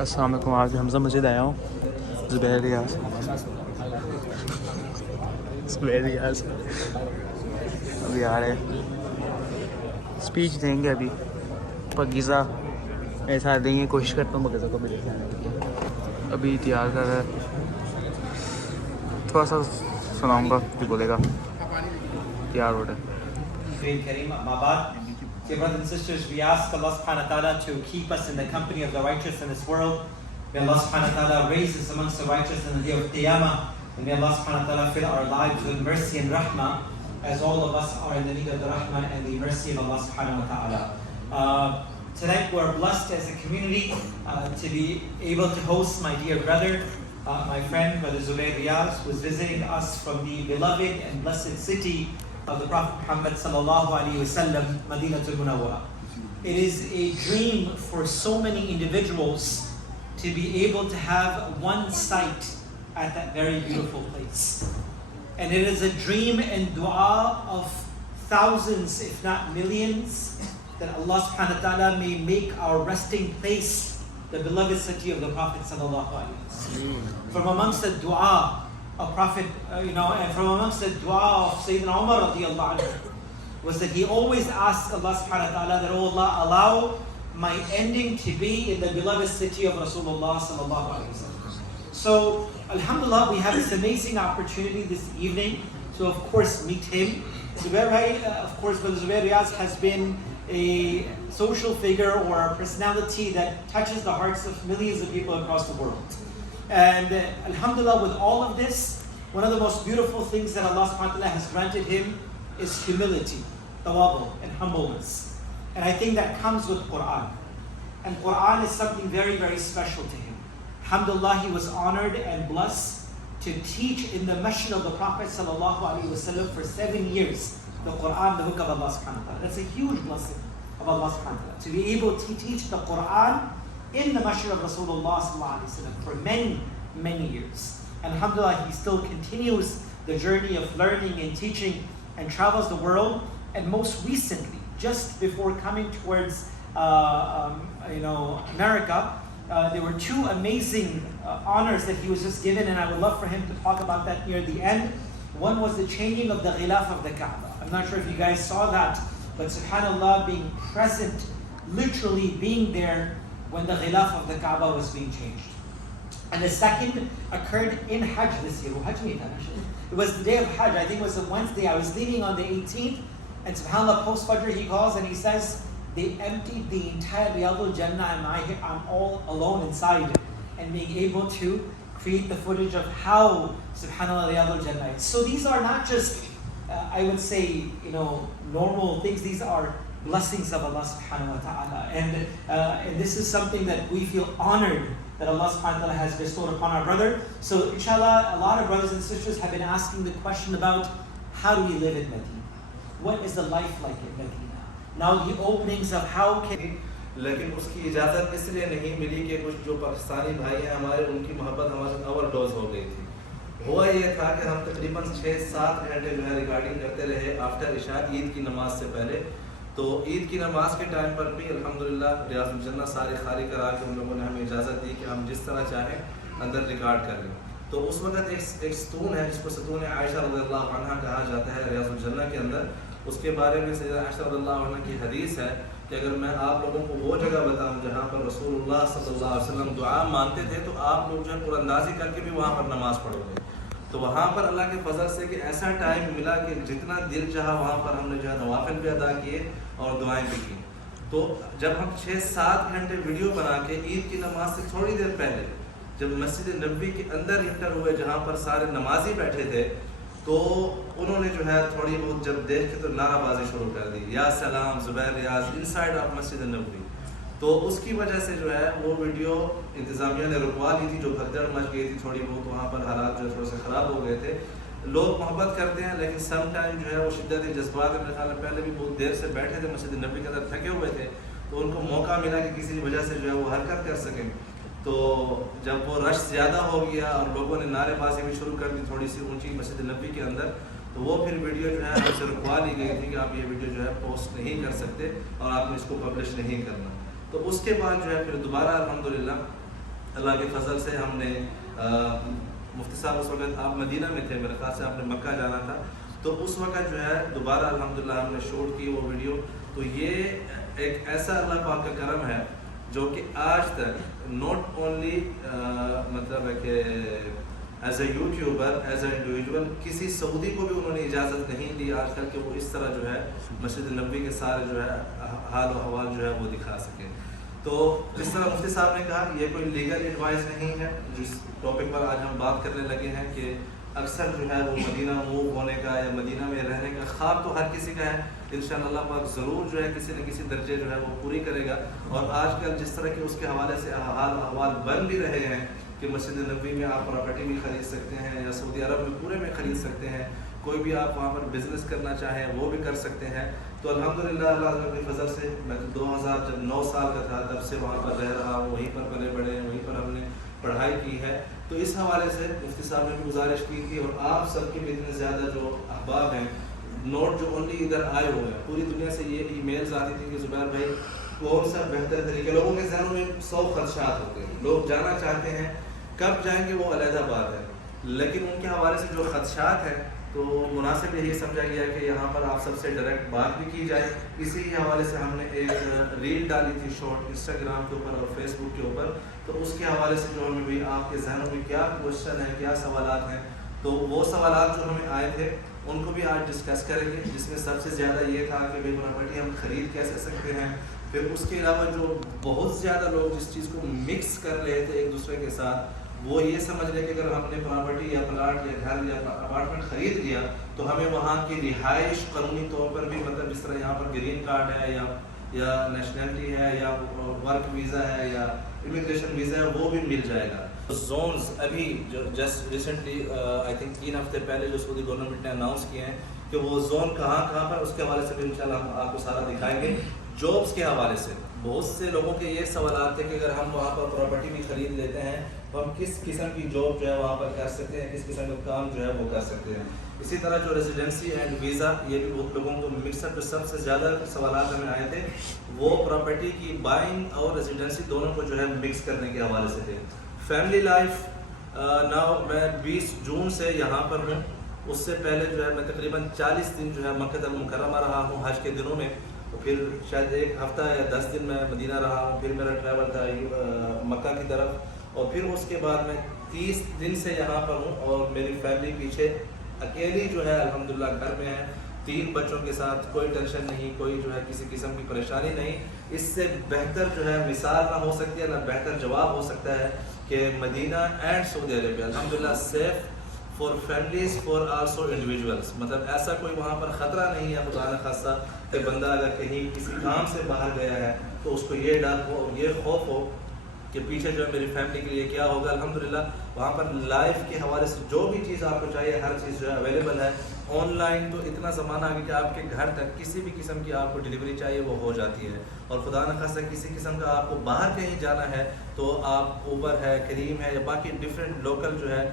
السلام علیکم. آج حمزہ مسجد آیا ہوں. زبیر ریاض ابھی آ رہے اسپیچ دیں گے. ابھی پاکیزہ ایسا دیں گے. کوشش کرتا ہوں پاکیزہ کو بھی لے کے آنے کی. ابھی تیار کر رہا ہے. تھوڑا سا سناؤں گا جو بولے گا. تیار ہو رہا ہے. Dear brothers and sisters, we ask Allah subhanahu wa ta'ala to keep us in the company of the righteous in this world. May Allah subhanahu wa ta'ala raise us amongst the righteous on the day of Qiyamah. And may Allah subhanahu wa ta'ala fill our lives with mercy and rahmah, as all of us are in the need of the rahmah and the mercy of Allah subhanahu wa ta'ala. Tonight we're blessed as a community to be able to host my dear brother, my friend, Brother Zubair Riyaz, who is visiting us from the beloved and blessed city of the Prophet Muhammad sallallahu alaihi wasallam, Madinatul Munawwara. It is a dream for so many individuals to be able to have one sight at that very beautiful place. And it is a dream and dua of thousands, if not millions, that Allah subhanahu wa ta'ala may make our resting place the beloved city of the Prophet sallallahu alaihi wasallam. From amongst the dua of Prophet, and from amongst the dua of Sayyidina Umar radiyallahu anhu, was that he always asked Allah subhanahu wa ta'ala that, oh Allah, allow my ending to be in the beloved city of Rasulullah sallallahu alaihi wasallam. So, alhamdulillah, we have this amazing opportunity this evening to, of course, meet him. Zubair Bhai, of course, Brother Zubair Riyaz has been a social figure or a personality that touches the hearts of millions of people across the world. And alhamdulillah, with all of this, one of the most beautiful things that Allah subhanahu wa ta'ala has granted him is humility, tawadu, and humbleness. And I think that comes with Quran. And Quran is something very, very special to him. Alhamdulillah, he was honored and blessed to teach in the masjid of the Prophet sallallahu alaihi wasallam for 7 years, the Quran, the book of Allah subhanahu wa ta'ala. That's a huge blessing of Allah subhanahu wa ta'ala, to be able to teach the Quran in the masjid of Rasulullah sallallahu alaihi wasallam for many, many years. And alhamdulillah, he still continues the journey of learning and teaching and travels the world. And most recently, just before coming towards America, there were 2 amazing honors that he was just given, and I would love for him to talk about that near the end. One was the changing of the ghilaf of the Kaaba. I'm not sure if you guys saw that, but subhanAllah, being present, literally being there when the ghilaf of the Kaaba was being changed. And the second occurred in Hajj this year. It was the day of Hajj. I think it was a Wednesday. I was leaving on the 18th, and subhanAllah, post-Fajr, he calls and he says, they emptied the entire Riyadul Jannah, and I'm all alone inside, and being able to create the footage of how, subhanAllah, Riyadul Jannah is. So these are not just, I would say, normal things. These are blessings of Allah subhanahu wa ta'ala. And this is something that we feel honored that Allah subhanahu wa ta'ala has bestowed upon our brother. So inshallah, a lot of brothers and sisters have been asking the question about how do we live in Medina? What is the life like in Medina? Now the openings of how can... لیکن اس کی اجازت اس لیے نہیں ملی کہ کچھ جو پاکستانی بھائی ہیں ہمارے، ان کی محبت ہمارے ساتھ اوور ڈوز ہو گئی تھی. ہوا یہ تھا کہ ہم تقریباً 6-7 گھنٹے جو ہے ریکارڈنگ کرتے رہے آفٹر عشاء، عید کی نماز سے پہلے. تو عید کی نماز کے ٹائم پر بھی الحمدللہ ریاض الجنہ سارے خالی کرا کے ان لوگوں نے ہمیں اجازت دی کہ ہم جس طرح چاہیں اندر ریکارڈ کر لیں. تو اس وقت ایک ستون ہے جس کو ستون عائشہ رضی اللہ عنہا کہا جاتا ہے ریاض الجنہ کے اندر. اس کے بارے میں سیدہ عائشہ رضی اللہ عنہ کی حدیث ہے کہ اگر میں آپ لوگوں کو وہ جگہ بتاؤں جہاں پر رسول اللہ صلی اللہ علیہ وسلم دعا مانتے تھے تو آپ لوگ جو ہے قرآن اندازی کر کے بھی وہاں پر نماز پڑھو گے. تو وہاں پر اللہ کے فضل سے کہ ایسا ٹائم ملا کہ جتنا دل چاہا وہاں پر ہم نے جو ہے نوافل بھی ادا کیے اور دعائیں بھی کی. تو جب ہم 6-7 گھنٹے ویڈیو بنا کے عید کی نماز سے تھوڑی دیر پہلے جب مسجد نبوی کے اندر انٹر ہوئے جہاں پر سارے نمازی بیٹھے تھے، تو انہوں نے جو ہے تھوڑی بہت جب دیکھے تو نعرہ بازی شروع کر دی، یا سلام زبیر ریاض انسائڈ آف مسجد نبوی. تو اس کی وجہ سے جو ہے وہ ویڈیو انتظامیہ نے رکوا لی تھی. جو بھگدڑ مچ گئی تھی تھوڑی بہت، وہاں پر حالات جو تھوڑے سے خراب ہو گئے تھے. لوگ محبت کرتے ہیں لیکن سم ٹائم جو ہے وہ شدت جذبات میں، میرے خیال میں پہلے بھی بہت دیر سے بیٹھے تھے مسجد نبوی کے اندر تھکے ہوئے تھے، تو ان کو موقع ملا کہ کسی وجہ سے جو ہے وہ حرکت کر سکیں. تو جب وہ رش زیادہ ہو گیا اور لوگوں نے نعرے بازی بھی شروع کر دی تھوڑی سی اونچی مسجد نبوی کے اندر، تو وہ پھر ویڈیو جو ہے ہم سے رکوا لی گئی تھی کہ آپ یہ ویڈیو جو ہے پوسٹ نہیں کر سکتے اور آپ نے اس کو پبلش نہیں کرنا. تو اس کے بعد جو ہے پھر دوبارہ الحمدللہ اللہ کے فضل سے ہم نے مفتی صاحب اس وقت آپ مدینہ میں تھے، میرے خیال سے آپ نے مکہ جانا تھا، تو اس وقت جو ہے دوبارہ الحمدللہ ہم نے شوٹ کی وہ ویڈیو. تو یہ ایک ایسا اللہ پاک کا کرم ہے جو کہ آج تک ناٹ اونلی مطلب ہے کہ as a YouTuber, as a individual, کسی سعودی کو بھی انہوں نے اجازت نہیں دی آج تک کہ وہ اس طرح جو ہے مسجد نبوی کے سارے جو ہے حال و احوال جو ہے وہ دکھا سکیں. تو جس طرح مفتی صاحب نے کہا یہ کوئی لیگل ایڈوائز نہیں ہے. جس ٹاپک پر آج ہم بات کرنے لگے ہیں کہ اکثر جو ہے وہ مدینہ موو ہونے کا یا مدینہ میں رہنے کا خواب تو ہر کسی کا ہے، انشاءاللہ اللہ پاک ضرور جو ہے کسی نہ کسی درجے جو ہے وہ پوری کرے گا. اور آج کل جس طرح کے اس کے حوالے سے حال احوال بن بھی رہے ہیں کہ مسجد نبوی میں آپ پراپرٹی بھی خرید سکتے ہیں یا سعودی عرب میں پورے میں خرید سکتے ہیں، کوئی بھی آپ وہاں پر بزنس کرنا چاہیں وہ بھی کر سکتے ہیں. تو الحمدللہ اللہ کے فضل سے میں 2000 جب 9 سال کا تھا تب سے وہاں پر رہ رہا ہوں، وہیں پر پلے بڑے ہیں، وہیں پر ہم نے پڑھائی کی ہے. تو اس حوالے سے مفتی صاحب نے بھی گزارش کی تھی اور آپ سب کے بھی اتنے زیادہ جو احباب ہیں نوٹ جو اونلی ادھر آئے ہوئے ہیں، پوری دنیا سے یہ ای میلز آتی تھی کہ زبیر بھائی کون سا بہتر طریقے، لوگوں کے ذہنوں میں 100 خدشات ہوتے ہیں، لوگ جانا چاہتے ہیں، کب جائیں گے وہ علیحدہ بات ہے، لیکن ان کے حوالے سے جو خدشات ہیں تو مناسب یہی سمجھا گیا کہ یہاں پر آپ سب سے ڈائریکٹ بات بھی کی جائے. اسی حوالے سے ہم نے ایک ریل ڈالی تھی شارٹ انسٹاگرام کے اوپر اور فیس بک کے اوپر. تو اس کے حوالے سے جو ہمیں بھی آپ کے ذہنوں میں کیا کوشچن ہے، کیا سوالات ہیں، تو وہ سوالات جو ہمیں آئے تھے ان کو بھی آج ڈسکس کریں گے. جس میں سب سے زیادہ یہ تھا کہ بھائی پراپرٹی ہم خرید کیسے سکتے ہیں. پھر اس کے علاوہ جو بہت زیادہ لوگ جس چیز کو مکس کر رہے تھے ایک دوسرے کے ساتھ، وہ یہ سمجھ رہے کہ اگر ہم نے پراپرٹی یا پلاٹ یا گھر یا اپارٹمنٹ خرید لیا تو ہمیں وہاں کی رہائش قانونی طور پر بھی، مطلب جس طرح یہاں پر گرین کارڈ ہے یا نیشنلٹی ہے یا ورک ویزا ہے یا امیگریشن ویزا ہے، وہ بھی مل جائے گا. زونز ابھی جو جسٹ ریسنٹلی آئی تھنک 3 ہفتے پہلے جو سعودی گورنمنٹ نے اناؤنس کیے ہیں کہ وہ زون کہاں پر، اس کے حوالے سے بھی انشاءاللہ ہم آپ کو سارا دکھائیں گے. جابس کے حوالے سے بہت سے لوگوں کے یہ سوالات تھے کہ اگر ہم وہاں پر پراپرٹی بھی خرید لیتے ہیں تو ہم کس قسم کی جاب جو ہے وہاں پر کر سکتے ہیں، کس قسم کا کام جو ہے وہ کر سکتے ہیں. اسی طرح جو ریزیڈنسی اینڈ ویزا، یہ بھی بہت لوگوں کو مکس اپ، سب سے زیادہ سوالات ہمیں آئے تھے وہ پراپرٹی کی بائنگ اور ریزیڈنسی دونوں کو جو ہے مکس کرنے کے حوالے سے تھے. فیملی لائف ناؤ میں 20 جون سے یہاں پر ہوں. اس سے پہلے جو ہے میں تقریباً 40 دن جو ہے مکہ المکرمہ رہا ہوں حج کے دنوں میں، پھر شاید 1 ہفتہ یا 10 دن میں مدینہ رہا ہوں. پھر میرا ٹریول تھا مکہ کی طرف، اور پھر اس کے بعد میں 30 دن سے یہاں پر ہوں اور میری فیملی پیچھے اکیلی جو ہے الحمدللہ گھر میں ہے، 3 بچوں کے ساتھ، کوئی ٹینشن نہیں، کوئی جو ہے کسی قسم کی پریشانی نہیں. اس سے بہتر جو ہے مثال نہ ہو سکتی ہے، نہ بہتر جواب ہو سکتا ہے کہ مدینہ اینڈ سعودی عربیہ الحمدللہ safe for families for also individuals. مطلب ایسا کوئی وہاں پر خطرہ نہیں ہے خدا نہ خاصہ کہ بندہ اگر کہیں کسی کام سے باہر گیا ہے تو اس کو یہ ڈر ہو، یہ خوف ہو کہ پیچھے جو ہے میری فیملی کے لیے کیا ہوگا. الحمدللہ وہاں پر لائف کے حوالے سے جو بھی چیز آپ کو چاہیے ہر چیز جو ہے اویلیبل ہے. آن لائن تو اتنا زمانہ آ گیا کہ آپ کے گھر تک کسی بھی قسم کی آپ کو ڈلیوری چاہیے وہ ہو جاتی ہے. اور خدا نہ خاصہ کسی قسم کا آپ کو باہر کہیں جانا ہے تو آپ اوبر ہے، کریم ہے یا باقی ڈفرینٹ لوکل جو ہے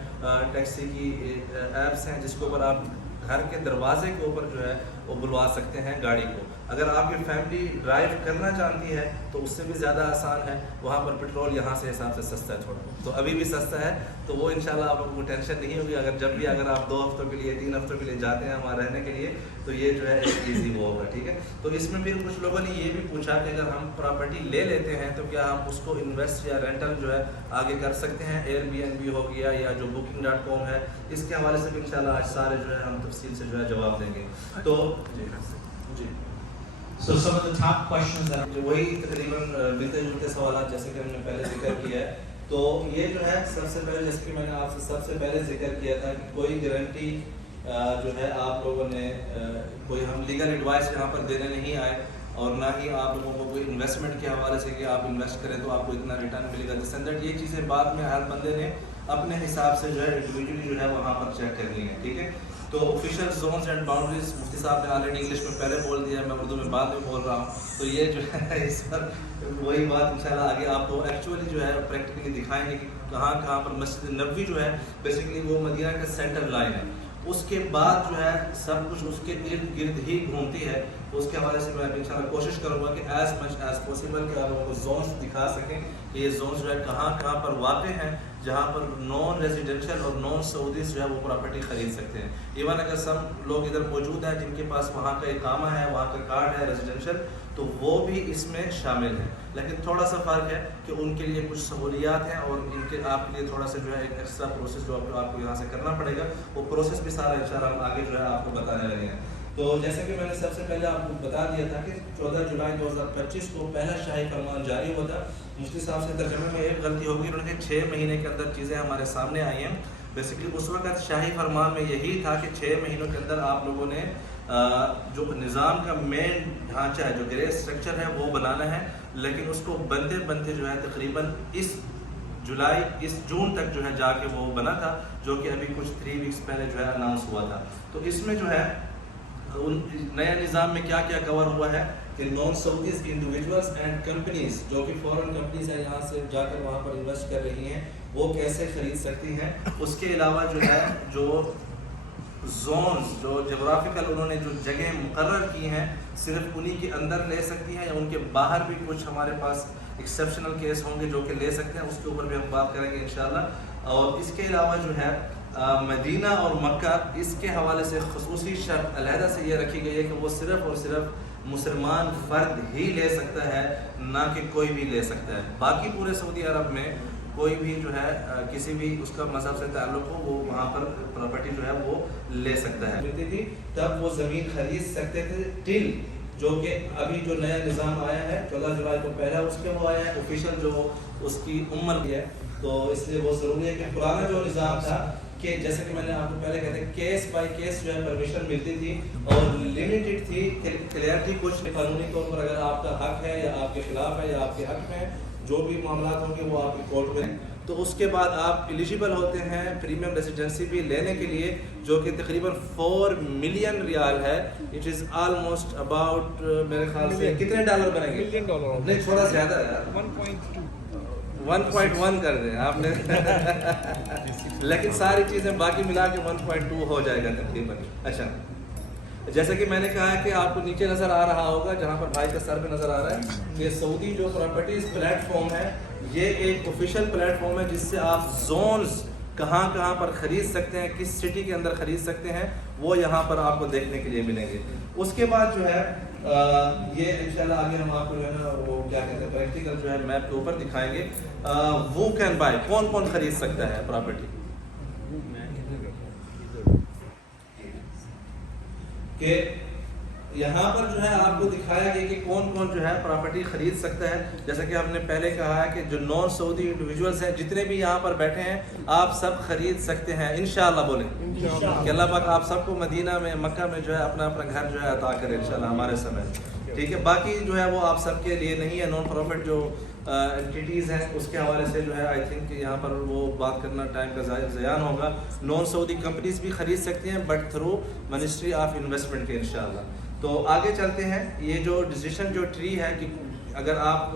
ٹیکسی کی ایپس ہیں جس کے اوپر آپ گھر کے دروازے کے اوپر جو ہے وہ بلوا سکتے ہیں گاڑی کو. اگر آپ کی فیملی ڈرائیو کرنا چاہتی ہے تو اس سے بھی زیادہ آسان ہے. وہاں پر پیٹرول یہاں سے حساب سے سستا ہے تھوڑا، تو ابھی بھی سستا ہے، تو وہ انشاءاللہ آپ لوگوں کو ٹینشن نہیں ہوگی. اگر آپ 2 ہفتوں کے لیے 3 ہفتوں کے لیے جاتے ہیں وہاں رہنے کے لیے تو یہ جو ہے ایک ایزی وہ ہوگا. ٹھیک ہے. تو اس میں پھر کچھ لوگوں نے یہ بھی پوچھا کہ اگر ہم پراپرٹی لے لیتے ہیں تو کیا ہم اس کو انویسٹ یا رینٹل جو ہے آگے کر سکتے ہیں. ایئر بی این بی ہو گیا یا جو booking.com ہے، اس کے حوالے سے بھی انشاءاللہ آج سارے جو ہے ہم تفصیل سے جو ہے جواب دیں گے. تو جی So some of the top questions that جو وہی تقریباً ملتے جلتے سوالات جیسے کہ ہم نے پہلے ذکر کیا ہے. تو یہ جو ہے سب سے پہلے جیسے کہ میں نے آپ سے سب سے پہلے ذکر کیا تھا کہ کوئی گارنٹی جو ہے آپ لوگوں نے کوئی ہم لیگل ایڈوائس یہاں پر دینے نہیں آئے، اور نہ ہی آپ لوگوں کو کوئی انویسٹمنٹ کے حوالے سے کہ آپ انویسٹ کریں تو آپ کو اتنا ریٹرن ملے گا. دس اینڈ یہ چیزیں بعد میں ہر بندے نے اپنے حساب سے جو ہے انڈیویجولی جو ہے وہاں پر چیک کرنی ہے. ٹھیک ہے. تو آفیشیل زونز اینڈ باؤنڈریز مفتی صاحب نے آلریڈی انگلش میں پہلے بول دیا ہے، میں اردو میں بعد میں بول رہا ہوں. تو یہ جو ہے اس پر وہی بات انشاءاللہ آگے آپ کو ایکچولی جو ہے پریکٹیکلی دکھائیں گے کہ کہاں پر مسجد نبوی جو ہے بیسیکلی وہ مدینہ کا سینٹر لائن ہے. اس کے بعد جو ہے سب کچھ اس کے ارد گرد ہی گھومتی ہے. اس کے حوالے سے میں انشاءاللہ کوشش کروں گا کہ ایز مچ ایز پاسبل کہ آپ لوگوں کو زونس دکھا سکیں کہ یہ زونز جو ہے کہاں کہاں پر واقع ہیں جہاں پر نان ریزیڈینشیل اور نان سعودیز جو ہے وہ پراپرٹی خرید سکتے ہیں. ایون اگر سب لوگ ادھر موجود ہیں جن کے پاس وہاں کا اقامہ ہے, وہاں کا کارڈ ہے ریزیڈینشیل, تو وہ بھی اس میں شامل ہیں. لیکن تھوڑا سا فرق ہے کہ ان کے لیے کچھ سہولیات ہیں اور ان کے آپ کے لیے تھوڑا سا جو ہے ایک ایکسٹرا پروسیس جو آپ کو یہاں سے کرنا پڑے گا, وہ پروسیس بھی سارا انشاءاللہ ہم آگے جو ہے آپ کو بتانے لگے ہیں. تو جیسے کہ میں نے سب سے پہلے آپ کو بتا دیا تھا کہ 14 جولائی 2025 کو پہلا شاہی فرمان جاری ہوا تھا. مفتی صاحب سے ترجمے میں ایک غلطی ہوگی, انہوں نے 6 مہینے کے اندر چیزیں ہمارے سامنے آئی ہیں. بیسکلی اس وقت شاہی فرمان میں یہی تھا کہ 6 مہینوں کے اندر آپ لوگوں نے جو نظام کا مین ڈھانچہ ہے, جو گرے اسٹرکچر ہے وہ بنانا ہے. لیکن اس کو بنتے بنتے جو ہے تقریباً اس جون تک جو ہے جا کے وہ بنا تھا, جو کہ ابھی کچھ 3 ویکس پہلے جو ہے اناؤنس ہوا تھا. تو اس میں جو ہے نیا نظام میں کیا کیا کور ہوا ہے کہ naan Saudis individuals and companies جو کہ فورن کمپنیز ہیں یہاں سے جا کر وہاں پر انویسٹ کر رہی ہیں, وہ کیسے خرید سکتی ہیں. اس کے علاوہ جو ہے جو زونز, جو جغرافیکل انہوں نے جو جگہیں مقرر کی ہیں, صرف انہی کے اندر لے سکتی ہیں یا ان کے باہر بھی کچھ ہمارے پاس ایکسیپشنل کیس ہوں گے جو کہ لے سکتے ہیں, اس کے اوپر بھی ہم بات کریں گے انشاءاللہ. اور اس کے علاوہ جو ہے مدینہ اور مکہ, اس کے حوالے سے خصوصی شرط علیحدہ سے یہ رکھی گئی ہے کہ وہ صرف اور صرف مسلمان فرد ہی لے سکتا ہے, نہ کہ کوئی بھی لے سکتا ہے. باقی پورے سعودی عرب میں کوئی بھی جو ہے کسی بھی اس کا مذہب سے تعلق ہو وہ وہاں پر پراپرٹی جو ہے وہ لے سکتا ہے. ملتی تھی تب وہ زمین خرید سکتے تھے ٹل جو کہ ابھی جو نیا نظام آیا ہے 14 جولائی کو پہلا اس کے وہ آیا ہے آفیشیل جو اس کی عمر ہے. تو اس لیے وہ ضروری ہے کہ پرانا جو نظام تھا کہ جیسے کہ میں نے آپ کو پہلے کہتے ہیں کیس بائی کیس جو ہے پرمیشن ملتی تھی اور لمیٹڈ تھی, کلیئر تھی. کچھ قانونی طور پر اگر آپ کا حق ہے یا آپ کے خلاف ہے یا آپ کے حق میں جو بھی معاملات ہوں گے وہ آپ کی کورٹ میں, تو اس کے بعد آپ ایلیجیبل ہوتے ہیں پریمیم ریزیڈنسی بھی لینے کے لیے, جو کہ تقریباً 4 ملین ریال ہے. اٹ از آلموسٹ اباؤٹ میرے خیال سے کتنے ڈالر بنیں گے؟ نہیں تھوڑا زیادہ ہے, 1.1 کر دیں آپ نے لیکن ساری چیزیں باقی ملا کے 1.2 ہو جائے گا تقریباً. اچھا, جیسے کہ میں نے کہا ہے کہ آپ کو نیچے نظر آ رہا ہوگا جہاں پر بھائی کا سر پہ نظر آ رہا ہے کہ سعودی جو پراپرٹیز پلیٹ فارم ہے, یہ ایک آفیشیل پلیٹ فارم ہے جس سے آپ زونز کہاں کہاں پر خرید سکتے ہیں, کس سٹی کے اندر خرید سکتے ہیں, وہ یہاں پر آپ کو دیکھنے کے لیے ملیں گے. اس کے بعد جو ہے یہ انشاءاللہ آگے ہم آپ کو جو ہے نا وہ کیا کہتے ہیں پریکٹیکل جو ہے میپ کے اوپر دکھائیں گے. وہ کین بائی, کون کون خرید سکتا ہے پراپرٹی, کہ یہاں پر جو ہے آپ کو دکھایا گیا کہ کون کون جو ہے پراپرٹی خرید سکتا ہے. جیسا کہ ہم نے پہلے کہا ہے کہ جو نان سعودی انڈیویجولز ہیں جتنے بھی یہاں پر بیٹھے ہیں آپ سب خرید سکتے ہیں انشاءاللہ. بولیں کہ اللہ پاک آپ سب کو مدینہ میں مکہ میں جو ہے اپنا اپنا گھر جو ہے عطا کرے انشاءاللہ ہمارے سمیت. ٹھیک ہے, باقی جو ہے وہ آپ سب کے لیے نہیں ہے. نان پروفٹ جو انٹیٹیز ہیں اس کے حوالے سے جو ہے آئی تھنک یہاں پر وہ بات کرنا ٹائم کا ضیاع ہوگا. نان سعودی کمپنیز بھی خرید سکتی ہیں but through ministry of investment کے انشاءاللہ. تو آگے چلتے ہیں. یہ جو ڈیسیشن جو ٹری ہے کہ اگر آپ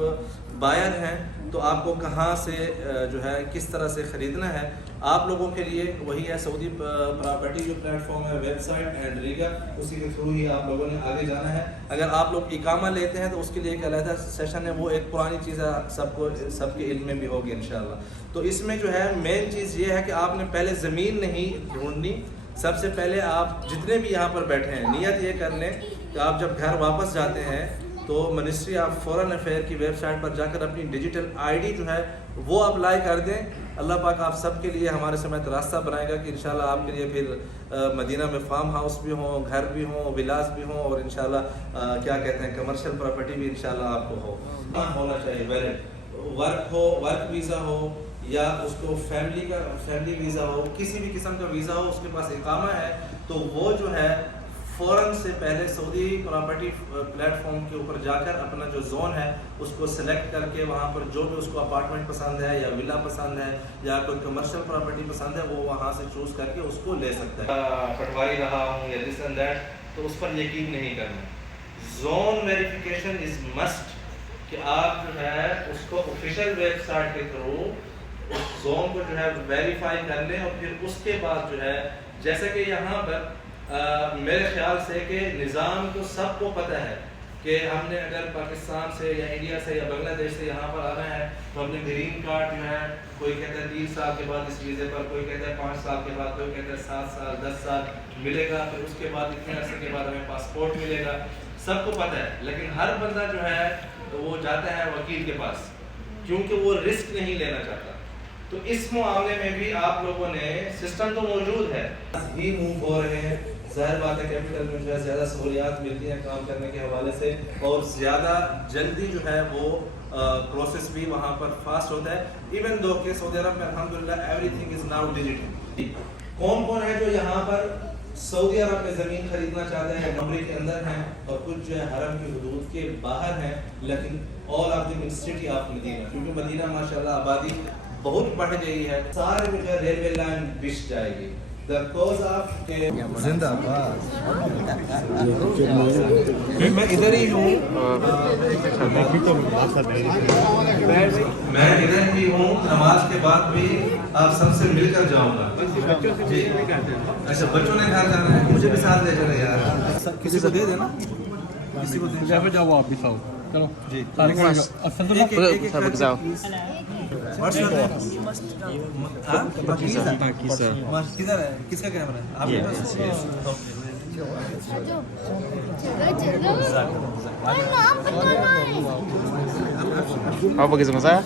بائر ہیں تو آپ کو کہاں سے جو ہے کس طرح سے خریدنا ہے, آپ لوگوں کے لیے وہی ہے سعودی پراپرٹی جو پلیٹ فارم ہے, ویب سائٹ اینڈ ریگا, اسی کے تھرو ہی آپ لوگوں نے آگے جانا ہے. اگر آپ لوگ اقامہ لیتے ہیں تو اس کے لیے ایک علیحدہ سیشن ہے, وہ ایک پرانی چیز ہے, سب کے علم میں بھی ہوگی انشاءاللہ. تو اس میں جو ہے مین چیز یہ ہے کہ آپ نے پہلے زمین نہیں ڈھونڈنی. سب سے پہلے آپ جتنے بھی یہاں پر بیٹھے ہیں نیت یہ کر لیں کہ آپ جب گھر واپس جاتے ہیں تو منسٹری آف فورن افیئر کی ویب سائٹ پر جا کر اپنی ڈیجیٹل آئی ڈی جو ہے وہ اپلائی کر دیں. اللہ پاک آپ سب کے لیے ہمارے سمیت راستہ بنائے گا کہ انشاءاللہ آپ کے لیے پھر مدینہ میں فارم ہاؤس بھی ہوں, گھر بھی ہوں, ولاس بھی ہوں, اور انشاءاللہ کیا کہتے ہیں کمرشل پراپرٹی بھی انشاءاللہ آپ کو ہونا چاہیے. ویلڈ ورک ہو, ورک ویزا ہو, یا اس کو فیملی ویزا ہو, کسی بھی قسم کا ویزا ہو, اس کے پاس اقامہ ہے, تو وہ جو ہے فوراً سے پہلے سعودی پراپرٹی پلیٹ فارم کے اوپر جا کر اپنا جو زون ہے اس کو سلیکٹ کر کے وہاں پر جو بھی اس کو اپارٹمنٹ پسند ہے یا ولا پسند ہے یا کوئی کمرشل پراپرٹی پسند ہے وہ وہاں سے چوز کر کے اس کو لے سکتا ہے. پٹواری رہا ہوں یا دس اینڈ دیٹ, تو اس پر یقین نہیں کرنا. زون ویریفیکیشن از مسٹ, کہ آپ جو ہے اس کو آفیشیل ویب سائٹ کے تھرو اس زون کو جو ہے ویریفائی کر لیں, اور پھر اس کے بعد جو ہے جیسا کہ یہاں پر میرے خیال سے کہ نظام تو سب کو پتہ ہے کہ ہم نے اگر پاکستان سے یا انڈیا سے یا بنگلہ دیش سے یہاں پر آنا ہے تو اپنے گرین کارڈ جو ہے کوئی کہتا ہے 3 سال کے بعد اس ویزے پر، کوئی کہتا ہے 5 سال کے بعد، کوئی کہتا ہے 7 سال 10 سال ملے گا، پھر اس کے بعد اتنے عرصے کے بعد ہمیں پاسپورٹ ملے گا. سب کو پتہ ہے، لیکن ہر بندہ جو ہے وہ جاتا ہے وکیل کے پاس کیونکہ وہ رسک نہیں لینا چاہتا. تو اس معاملے میں بھی آپ لوگوں نے سسٹم تو موجود ہے ہی موو ہو رہے ہیں. ظاہر بات ہے کیپٹل میں جو ہے زیادہ سہولیات ملتی ہیں کام کرنے کے حوالے سے، اور زیادہ جلدی جو ہے وہ پروسیس بھی وہاں پر فاسٹ ہوتا ہے. ایون دو کہ سعودی عرب میں الحمدللہ every thing is now digital. کون کون ہے جو یہاں پر سعودی عرب میں زمین خریدنا چاہتے ہیں؟ عمرے کے اندر ہیں اور کچھ جو ہے حرم کی حدود کے باہر ہیں، لیکن all of the city of Medina, کیونکہ مدینہ ماشاءاللہ آبادی بہت بڑھ گئی ہے. سارے جو ہے ریلوے لائن بچ جائے گی. The cause of زندہ باد. میں ادھر ہی ہوں، میں ادھر ہی ہوں. نماز کے بعد بھی آپ سب سے مل کر جاؤں گا. جی اچھا، بچوں نے گھر جانا ہے، مجھے بھی ساتھ لے چلے یار. کسی کو دے دینا، کسی کو دے جاؤ آپ بھی ساؤ. چلو جی. کدھر ہے، کس کا کیمرہ ہے؟ آپ Apa kisah saya?